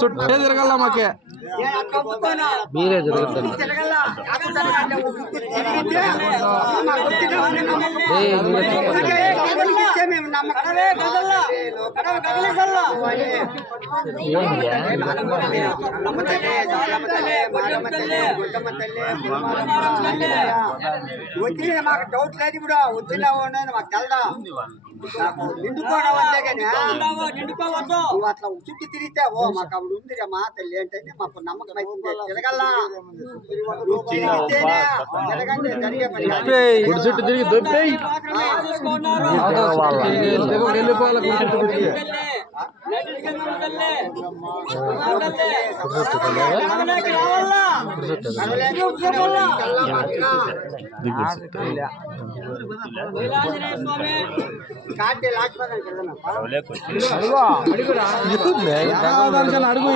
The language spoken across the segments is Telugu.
చుట్టే తిరగల మాకే మీరే తిరుగుతుంది వచ్చి మాకు డౌట్ లేదు ఇప్పుడు వచ్చినావు మాకు తెలదా నిండుకోవడం వద్దే కానీ నువ్వు అట్లా చుట్టూ తిరిగితే ఓ మాకు అప్పుడు ఉంది మా తల్లి ఏంటంటే మాకు నమ్మకం అయితే తిరగల్లా తిరిగితేనే తిరగండి జరిగే పని చుట్టూ తిరిగి దొబ్బేయి అడుగు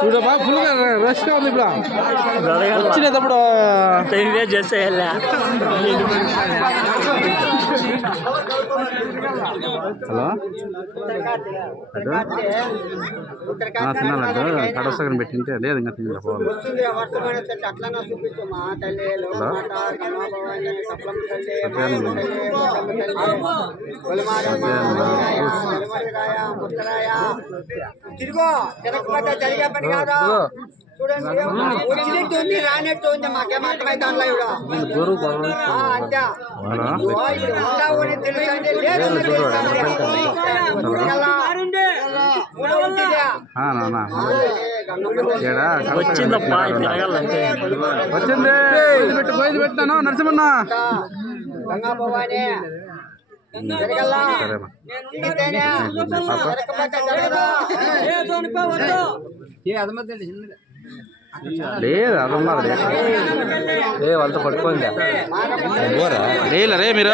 చూడ బాగా ఫుల్ గా రష్ గా ఉంది ఇప్పుడు వచ్చినప్పుడు చేసేయాలి హలో తినాలంటే కడసగం పెట్టింటే లేదు ఇంకా తిన్నా పోవాలి తిరుగు తిరగకపోతే జరిగే పని కాదా చూడండి వచ్చినట్టు ఉంది రానట్టు ఉంది మాకేం అర్థమైతే వచ్చింది పెట్టినాను నరసింహన్న లేదు అదన్నారు వాళ్ళతో పట్టుకోండి రే మీరు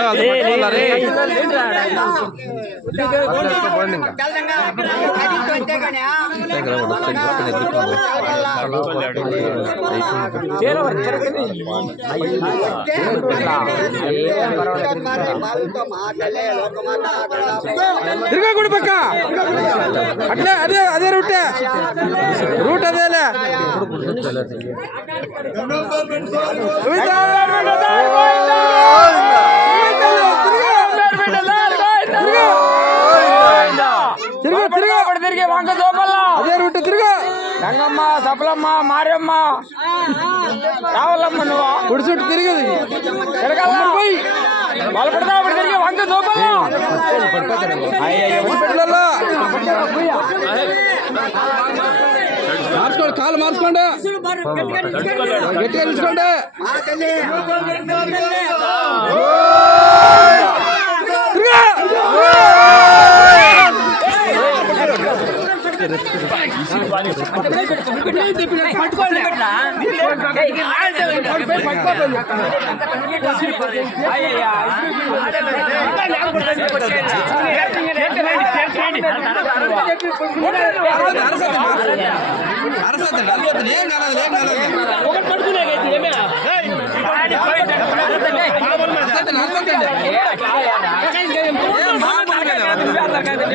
తిరగకూడదు పక్క అట్లే అదే రూట్ అదేలే తిరిగే వంక దోమల్లా అదే రూట్ తిరుగు గంగమ్మ సఫలమ్మ మారియమ్మ రావాలమ్మ నువ్వు కుడి చుట్టూ తిరిగేది వాళ్ళు పడతా తిరిగే వంక దోమల్లా మార్చుకోండి కాలు మార్చుకోండి గట్టిగా తీసుకోండి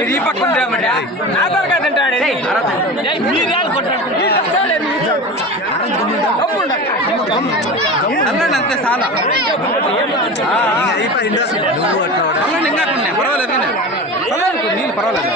ఈ పక్క తింటాడు అంతే చాలా పర్వాలేదు నీళ్ళు పర్వాలేదు